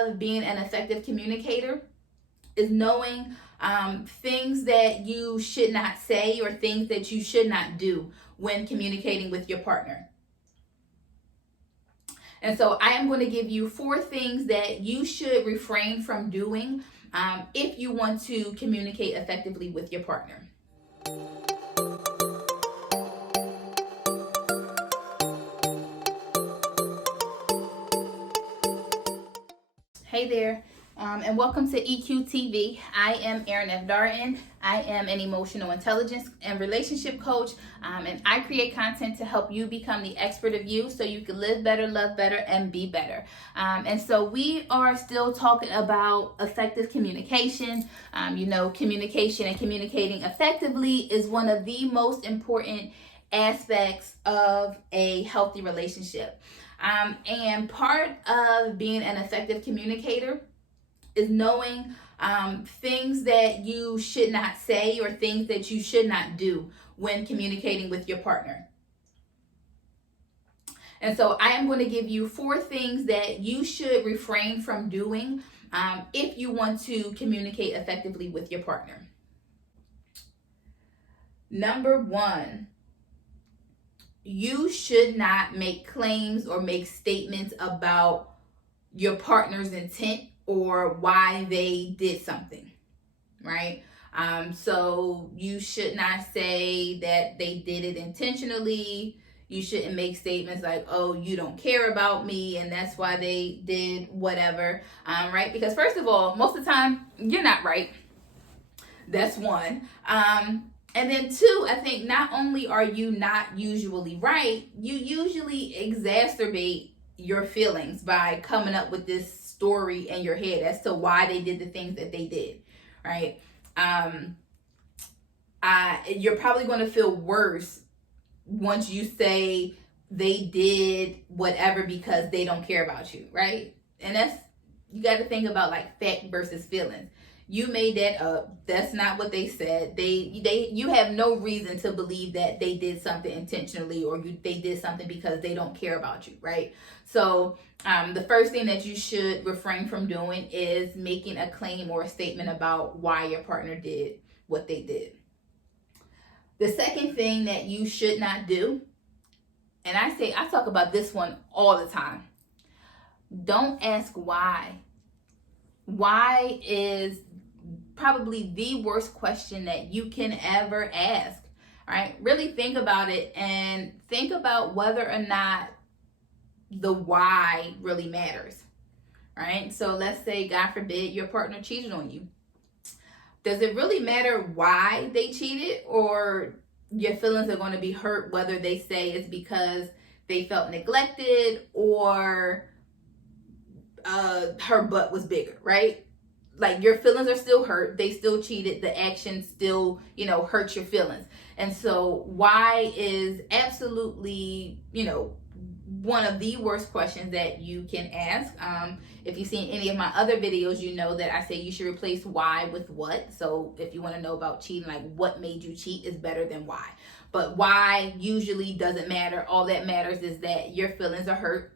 of being an effective communicator is knowing things that you should not say or things that you should not do when communicating with your partner. And so I am going to give you 4 things that you should refrain from doing if you want to communicate effectively with your partner. Hey there, and welcome to EQ-TV. I am Erin F. Darden. I am an emotional intelligence and relationship coach, and I create content to help you become the expert of you so you can live better, love better, and be better. And so we are still talking about effective communication. Communication and communicating effectively is one of the most important aspects of a healthy relationship. And part of being an effective communicator is knowing things that you should not say or things that you should not do when communicating with your partner. And so I am going to give you 4 things that you should refrain from doing if you want to communicate effectively with your partner. Number 1. You should not make claims or make statements about your partner's intent or why they did something, right? So you should not say that they did it intentionally. You shouldn't make statements like, oh, you don't care about me and that's why they did whatever, right? Because first of all, most of the time, you're not right. That's 1. And then 2, I think not only are you not usually right, you usually exacerbate your feelings by coming up with this story in your head as to why they did the things that they did, right? You're probably going to feel worse once you say they did whatever because they don't care about you, right? And you got to think about like fact versus feelings. You made that up. That's not what they said. You have no reason to believe that they did something intentionally or they did something because they don't care about you, right? So the first thing that you should refrain from doing is making a claim or a statement about why your partner did what they did. The second thing that you should not do, and I talk about this one all the time. Don't ask why. Why is probably the worst question that you can ever ask, right? Really think about it and think about whether or not the why really matters, right? So let's say, God forbid, your partner cheated on you. Does it really matter why they cheated, or your feelings are going to be hurt whether they say it's because they felt neglected or her butt was bigger, right? Like your feelings are still hurt. They still cheated. The action still, hurt your feelings. And so why is absolutely, one of the worst questions that you can ask. If you've seen any of my other videos, you know that I say you should replace why with what. So if you want to know about cheating, like what made you cheat is better than why. But why usually doesn't matter. All that matters is that your feelings are hurt.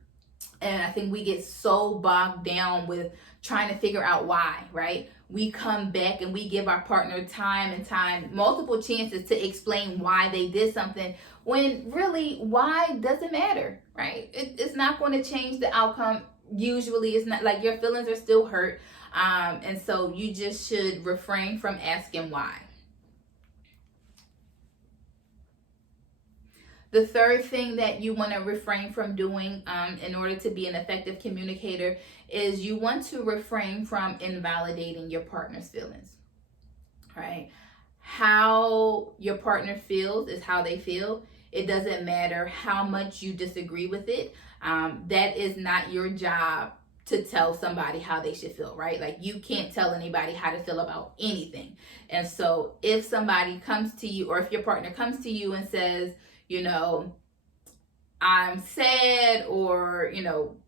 And I think we get so bogged down with trying to figure out why, right? We come back and we give our partner time and time, multiple chances to explain why they did something, when really why doesn't matter, right? It's not going to change the outcome. Usually it's not, like your feelings are still hurt. And so you just should refrain from asking why. The third thing that you want to refrain from doing in order to be an effective communicator is you want to refrain from invalidating your partner's feelings, right? How your partner feels is how they feel. It doesn't matter how much you disagree with it. That is not your job to tell somebody how they should feel, right? Like you can't tell anybody how to feel about anything. And so if somebody comes to you, or if your partner comes to you and says, I'm sad, or,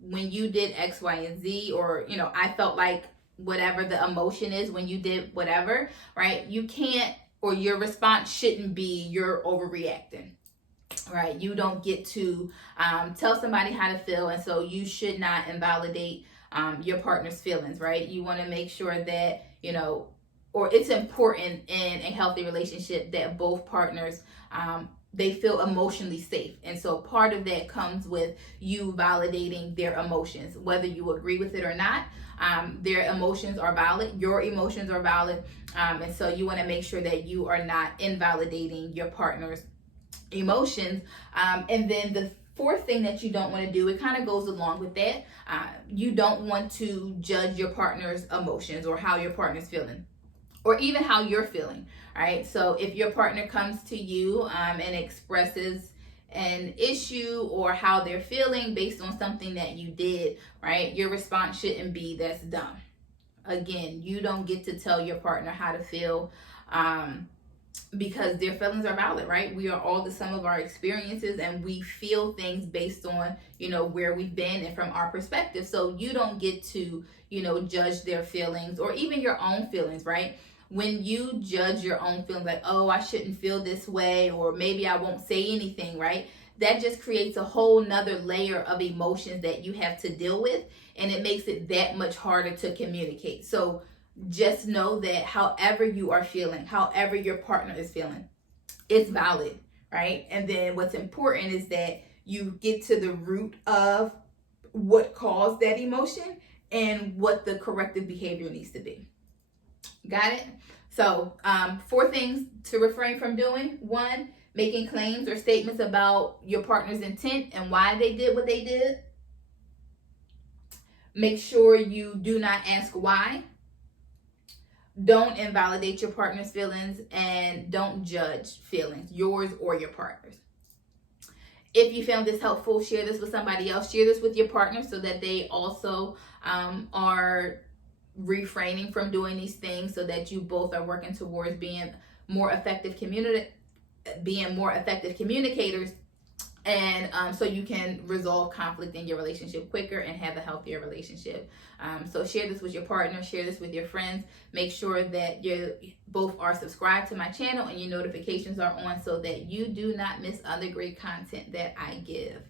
when you did X, Y, and Z, or, I felt like whatever the emotion is when you did whatever, right? You can't, or your response shouldn't be you're overreacting, right? You don't get to tell somebody how to feel, and so you should not invalidate your partner's feelings, right? You want to make sure that, or it's important in a healthy relationship that both partners, they feel emotionally safe. And so part of that comes with you validating their emotions, whether you agree with it or not. Their emotions are valid, your emotions are valid. And so you want to make sure that you are not invalidating your partner's emotions. And then the fourth thing that you don't want to do, it kind of goes along with that. You don't want to judge your partner's emotions or how your partner's feeling, or even how you're feeling, right? So if your partner comes to you and expresses an issue or how they're feeling based on something that you did, right? Your response shouldn't be, that's dumb. Again, you don't get to tell your partner how to feel, because their feelings are valid, right? We are all the sum of our experiences, and we feel things based on, where we've been and from our perspective. So you don't get to, judge their feelings or even your own feelings, right? When you judge your own feelings, like, oh, I shouldn't feel this way, or maybe I won't say anything, right? That just creates a whole nother layer of emotions that you have to deal with, and it makes it that much harder to communicate. So just know that however you are feeling, however your partner is feeling, it's valid, right? And then what's important is that you get to the root of what caused that emotion and what the corrective behavior needs to be. Got it? So 4 things to refrain from doing. 1, making claims or statements about your partner's intent and why they did what they did. Make sure you do not ask why. Don't invalidate your partner's feelings, and don't judge feelings, yours or your partner's. If you found this helpful, share this with somebody else. Share this with your partner so that they also are refraining from doing these things, so that you both are working towards being more effective communicators, and so you can resolve conflict in your relationship quicker and have a healthier relationship. So share this with your partner, share this with your friends. Make sure that you both are subscribed to my channel and your notifications are on, so that you do not miss other great content that I give.